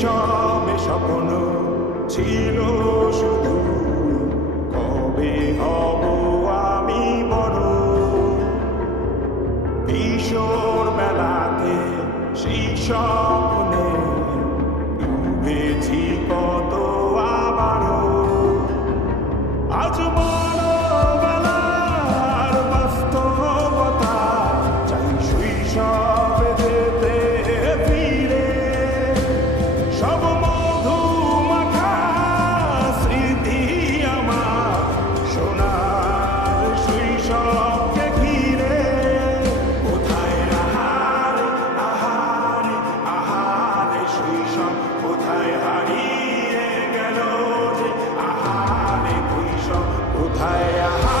শৈশবে স্বপ্ন ছিল শুধু, কবে হব আমি বড়। কিশোর বেলাতে সেই স্বপ্নে ডুবেছি কত আবারও। আজ বড়বেলার বাস্তবতা, চাই শৈশবে যেতে ফিরে। সব মধু মাখা স্মৃতি আমার সোনার শৈশবকে ঘিরে। কোথায় আহারে আহারে আহারে শৈশব, কোথায় হারিয়ে গেল যে আহারে কৈশোর। কোথায় আহারে